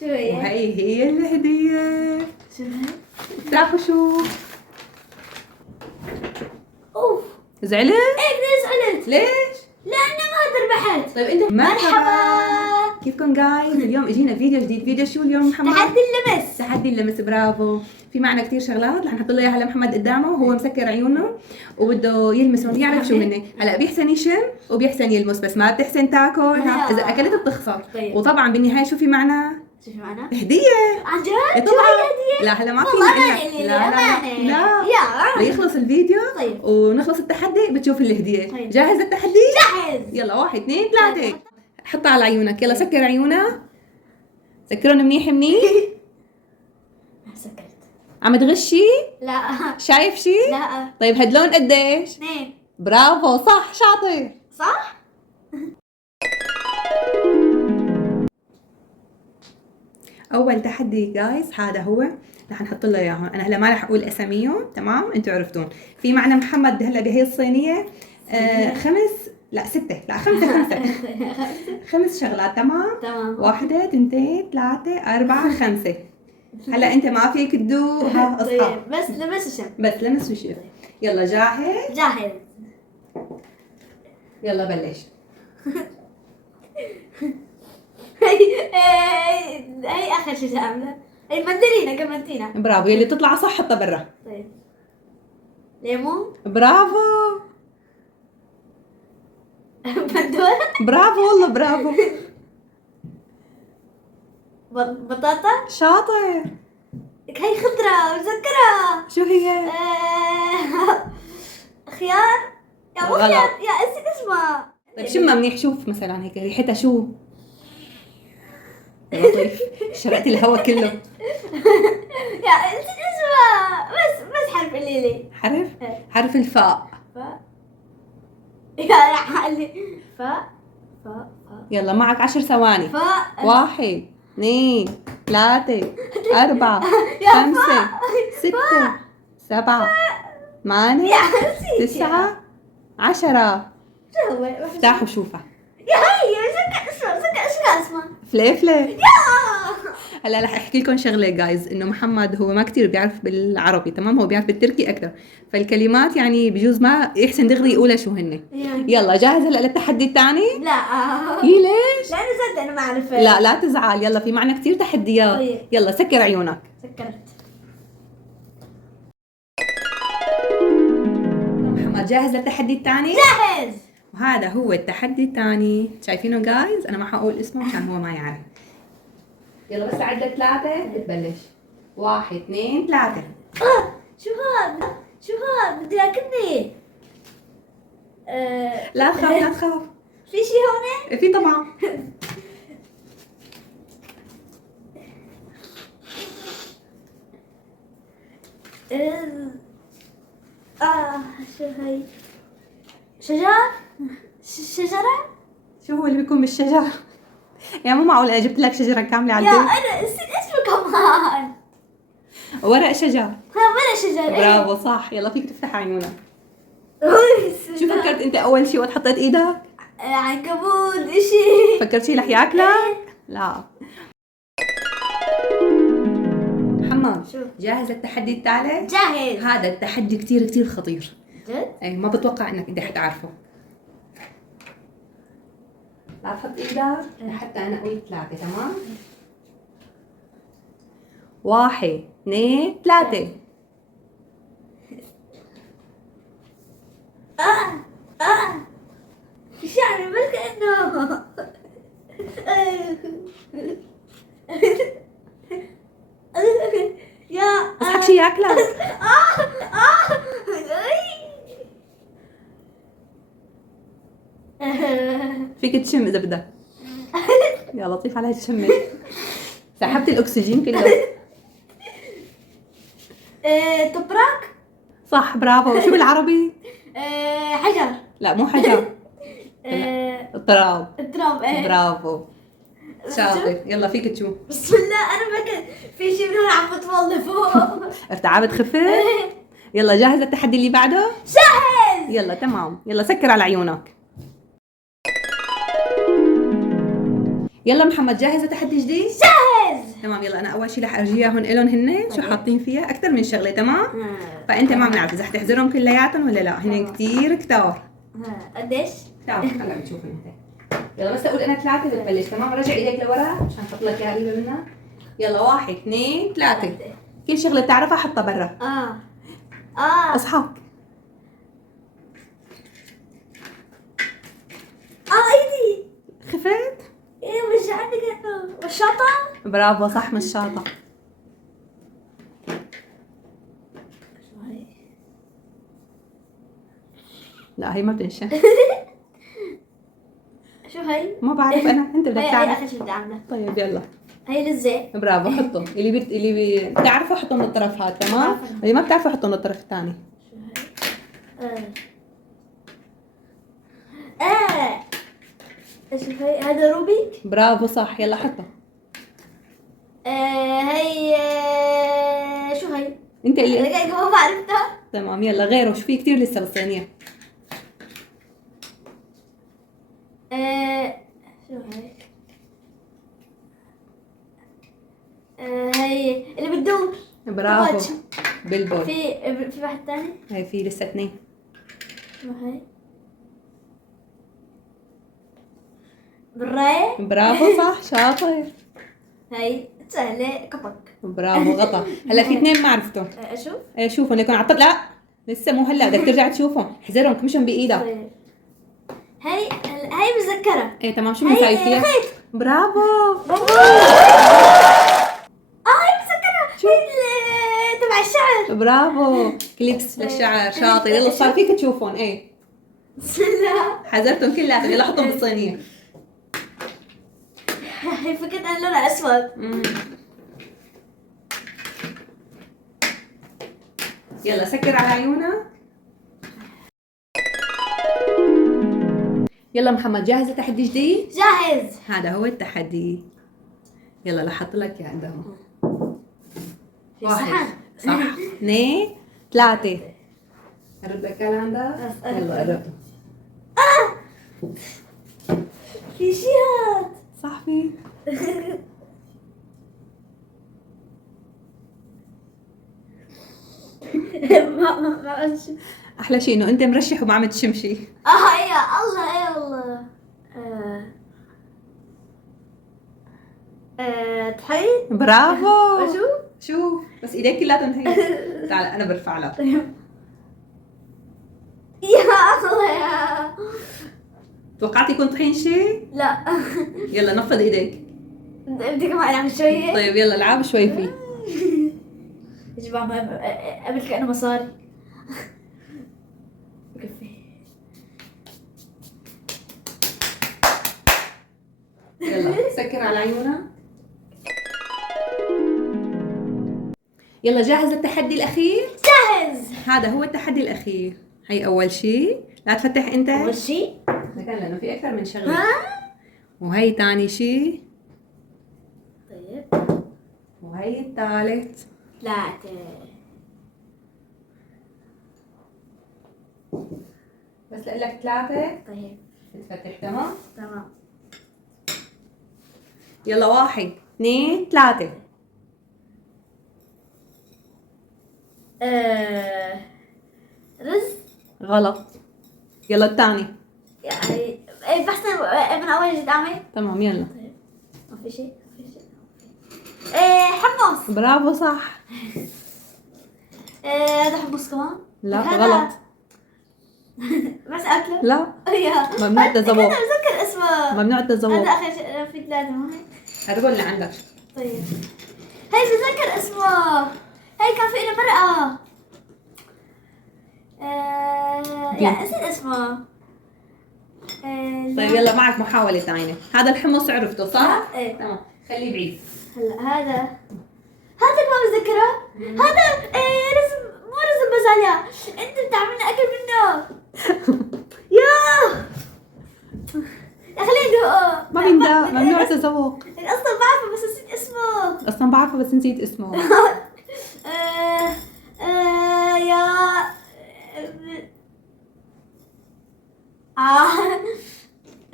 شو هي؟ وهي هي الهدية. شو هي؟ افتحوا شوف. اوف زعلت؟ ايه ليش زعلت؟ ليش؟ لأني ما تربحت. طيب انت مرحبا. كيفكم جايز؟ اليوم اجينا فيديو جديد. فيديو شو اليوم محمد؟ تحدي اللمس. تحدي اللمس. برافو. في معنا كثير شغلات رح نحط له اياها لمحمد قدامه وهو مسكر عيونه وبده يلمسهم يعرف شو هن. هلا بيحسن يشم وبيحسن يلمس بس ما بتحسن تاكل. اذا اكلت بتخسر. طيب. وطبعا بالنهايه شو في معنا؟ شو في معنا؟ هديه. عن جد؟ إيه شو طبعا. هي هدية؟ لا هلا ما في والله نقول ما لك. إلي لا أمانة. لا يا ليخلص الفيديو طيب. ونخلص التحدي بتشوف الهديه. طيب. جاهز للتحدي؟ جاهز. يلا 1 2 3. حطها على عيونك. يلا سكر عيونك. سكرهم منيح منيح. سكرت. عم تغشي؟ لا شايف شي؟ لا. طيب هاد لون قديش؟ 2. برافو صح شاطر. صح؟ اول تحدي جايز هذا هو رح نحط له اياهم. انا هلا ما رح اقول اساميهم تمام انتوا عرفتون. في معنا محمد هلا بهي الصينيه 5 شغلات تمام. تمام. 1 2 3 4 5. هلا انت ما فيك تدوق. ها اصحى. طيب بس لمس الشم. بس لمس وشوف. يلا جاهز؟ جاهز. يلا بلش. هي اخر شيء عامله. هي مندرينا كمنتينا. برافو. يلي تطلع صح حطها برا. طيب. ليمون. برافو بندورة. برافو والله برافو. بطاطا. شاطر. هي خضرة مسكرة. شو هي؟ خيار. يا مو غلط. خيار يا نسيت اسمها. طيب شمها منيح. شوف مثلا هيك ريحتها شو؟ لطيف. شرقت الهوا كله. يا نسيت اسمها. بس حرف الليلي. حرف؟ حرف الفاء. يا حالي. فاء. يلا معك 10 ثواني. فاء. 1 2 3 4 يا 5 6 7 8 نسيت. 9 10. شو هو؟ افتحوا شوفها. يا هي شو اسمه؟ فليفلة. هلا رح احكي لكم شغله جايز انه محمد هو ما كتير بيعرف بالعربي تمام. هو بيعرف بالتركي اكثر فالكلمات يعني بجوز ما يحسن دغري يقولها شو هن. يلا جاهز هلا للتحدي الثاني؟ لا. ليش؟ لانه صدق انا ما اعرف. لا تزعل. يلا في معنا كتير تحديات. طيب. يلا سكر عيونك. سكرت. محمد جاهز للتحدي الثاني؟ جاهز. وهذا هو التحدي الثاني. شايفينه جايز؟ انا ما حقول اسمه عشان هو ما يعرف. يلا بس عدة 3 بتبلش. 1 2 3. شو هاد بدي ياكلني. لا تخاف. في شي هون؟ في طبعا. شو هي؟ شجرة؟ شو هو اللي بيكون بالشجرة؟ يعني مو معقول انا جبت لك شجرة كاملة على يا البيت. انا نسيت اسمه كمان. ورق شجر. ها ولا شجرة. برافو صح. يلا فيك تفتح عيونك. شو فكرت انت اول شيء وقت حطيت ايدك؟ عنكبوت اشي. فكرت شيء رح ياكلك؟ لا. محمد شو؟ جاهز للتحدي الثالث؟ جاهز. هذا التحدي كتير خطير. جد؟ اي ما بتوقع انك انت حتعرفه. لا تحط ايدك لحتى انا اقول 3 تمام؟ 1 2 3. ايش يعني بس كأنه يا اضحك شي ياكلك. فيك تشم اذا بدك. يا لطيف على تشمي. سحبت الاكسجين كله. تبرك. صح برافو. شو بالعربي؟ حجر. لا مو حجر. التراب. التراب. برافو شاطر. يلا فيك تشوف. بسم الله. انا بكت في شيء من هون عم بتفضل لفوق. ارتعبت خفت؟ يلا جاهز للتحدي اللي بعده؟ جاهز. يلا تمام. يلا سكر على عيونك. يلا محمد جاهز لتحدي جديد؟ جاهز. تمام يلا انا اول شيء رح ارجيهم لهم هن شو حاطين فيها اكثر من شغله تمام. فانت ما بنعرف اذا رح تحزرهم كلياتهم ولا لا، هن كثير كتار. قديش؟ كتار هلا بتشوف انت. يلا بس اقول انا 3 بتبلش تمام. رجع ايديك لورا عشان احط لك اياها قريبه منها. يلا 1 2 3. كل شغله بتعرفها حطها برا. اصحى. ايدي خفت. ايه مش عندك مشاطة؟ برافو صح مش شاطه. لا هي ما بتنشف. شو هي؟ ما بعرف انا، انت بدك هي تعرف. اخر شيء بدي اعمله. طيب يلا. هي لزق. برافو حطهم اللي بتعرفوا حطوا من الطرف هذا تمام. اللي ما بتعرفوا حطوا من الطرف الثاني. شو هي؟ شو هي؟ هذا روبيك؟ برافو صح يلا حطه. هي شو هي؟ انت اللي دقيقة ما بعرفتها. تمام يلا غيره شو في كثير لسه بالصينية. شو هي؟ هي اللي بتدور. برافو بالبول. في واحد ثاني؟ هي في لسه 2. شو هي؟ بالراية؟ برافو صح شاطر. هي سهلة كبك. برافو غطا. هلا في 2 ما عرفتهم. اشوف؟ ايه شوفهم يكون عطت لا لسه مو هلا بدك ترجع تشوفهم. احذرهم كمشهم بايدك. طيب. هي مذكرة. ايه تمام شو بنساوي فيها؟ خيط. برافو. هي مذكرة. شو؟ هي تبع الشعر. برافو كليبس للشعر شاطر. يلا صار فيك تشوفهم. ايه لا حذرتهم كلياتهم. يلا حطهم بالصينية. هي فكرت ان لونها اسود. يلا سكر على عيونها. يلا محمد جاهز لتحدي جديد؟ جاهز. هذا هو التحدي. يلا رح احط لك اياه عندهم. في 1 صحن. صح 2 3. قرب لك عندك. يلا قرب. في شيء صح في. ما احلى شيء انه انت مرشح وما عم تشم شيء. يا الله يا الله. طحين. برافو. شو؟ بس ايديك كلها تنهي. تعال انا برفع لك. يا الله يا. توقعتي يكون طحين شيء؟ لا يلا نفض ايديك. بدي كمان اعمل شوية. طيب يلا العب شوي فيه. يا جماعة قبل كأنه مصاري. بكفي. يلا سكر على عيونها. يلا جاهز للتحدي الأخير؟ جاهز. هذا هو التحدي الأخير. هي أول شيء لا تفتح أنت. أول شيء لأنه في أكثر من شغلة. وهي ثاني شيء. طيب. وهي الثالث. 3. بس لك 3. طيب تفتح تمام؟ تمام. يلا 1 2 3. رز. غلط. يلا الثاني. يعني بحث من اول جديد اعمل. تمام يلا. طيب ما في شيء. حمص. برافو صح. هذا حمص كمان. لا هذا. غلط. بس اكله. لا يا ممنوع التذوق. انا بتذكر اسمه. ممنوع التذوق. هذا اخر شيء في 3 ما هي. هربوا اللي عندك. طيب هي بتذكر اسمه. هي كان في له مرقه. يعني نسيت اسمه. طيب يلا معك محاولة ثانية. هذا الحمص عرفته صح؟ ايه تمام خليه بعيد. هلا هذا ما بتذكره. هذا رسم مو رسم بازاليا. انت بتعملنا اكل منه. يا خليني ادوقه. ما بينداق ممنوع التذوق. اصلا بعرفه بس نسيت اسمه. اصلا بعرفه بس نسيت اسمه. يا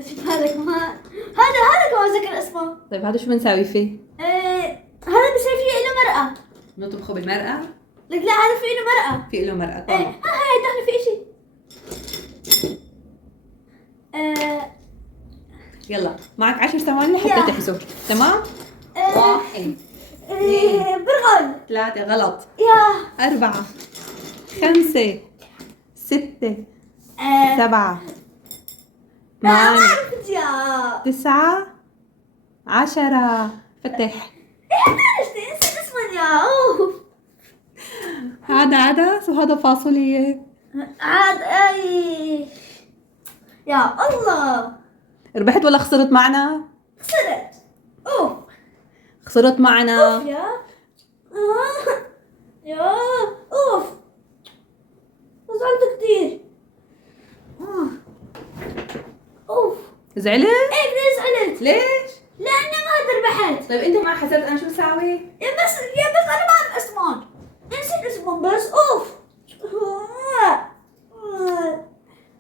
في بالك ما هذا كمان ذكر اسمه. طيب هذا شو بنساوي فيه؟ نطبخه بالمرقة؟ لك لا هذا في له مرقة. في له مرقة ايه طبعا. هاي داخل في اشي. يلا معك 10 ثواني لحتى يلا. تحسب. تمام؟ 1 برغل. 3 غلط. يا 4 5 6 7 ما 8 عرفت يا 9 10 فتح. ايه نسيت اسمه يا اوف. هذا عدس وهذا فاصولية. عاد اي يا الله. ربحت ولا خسرت معنا؟ خسرت. اوف خسرت معنا. اوف يا يا اوف. زعلت كثير. اوف. زعلت؟ ايه ليه زعلت؟ ليش؟ لاني ما ربحت. طيب انت ما حسبت انا شو ساوي؟ يا بس انا ما اعرف اسمهم. نسيت اسمهم بس اوف.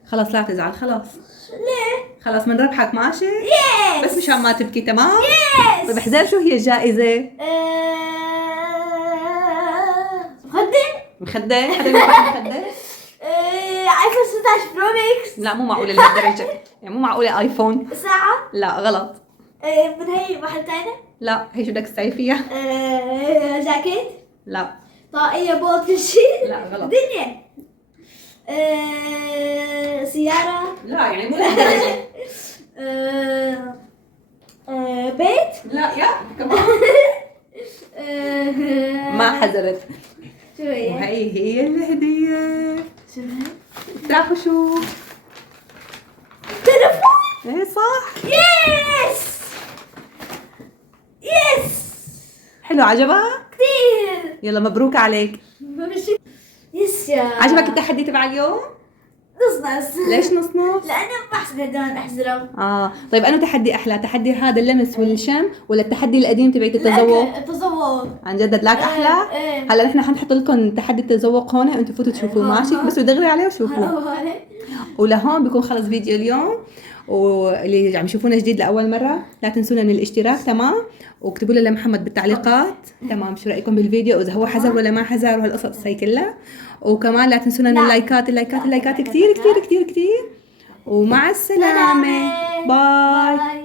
خلاص لا تزعل خلاص. ليه؟ خلاص بنربحك ماشي؟ يس. بس مشان ما تبكي تمام؟ يس. طيب احذر شو هي الجائزة؟ مخدة؟ مخدة؟ حدا بيعرف مخدة؟ ايفون 16 برو ماكس. لا مو معقولة لهالدرجة، يعني مو معقولة ايفون. ساعة. لا غلط. من هي محل تاني. لا هي شو بدك تسوي فيها؟ جاكيت. لا طاقية بوت كل شيء. لا غلط. دنيا. سيارة. لا يعني مو لهالدرجة. بيت. لا يا كمان ما حذرت. شو هي؟ وهي هي الهدية. شو هي؟ بتعرفوا شو؟ تلفون. ايه صح. يس. يس. حلو عجبك؟ كثير. يلا مبروك عليك. يس يا. عجبك التحدي تبع اليوم؟ نص نص. ليش نص نص؟ لأنه ما بحسب هدول أحزرهم. طيب أنو تحدي أحلى؟ تحدي هذا اللمس والشم ولا التحدي القديم تبعت التذوق؟ التذوق. عن جد لك أحلى؟ ايه. هلا نحن حنحط لكم تحدي التذوق هون انتم فوتوا تشوفوه ماشي؟ بس دغري عليه وشوفوه. ولهون بيكون خلص فيديو اليوم. واللي عم يشوفونا جديد لاول مره لا تنسونا من الاشتراك تمام، واكتبوا لنا لمحمد بالتعليقات تمام شو رايكم بالفيديو، واذا هو حذر ولا ما حذر وهالقصص هي كلها. وكمان لا تنسونا من اللايكات اللايكات اللايكات كثير كثير كثير كثير. ومع السلامه. باي.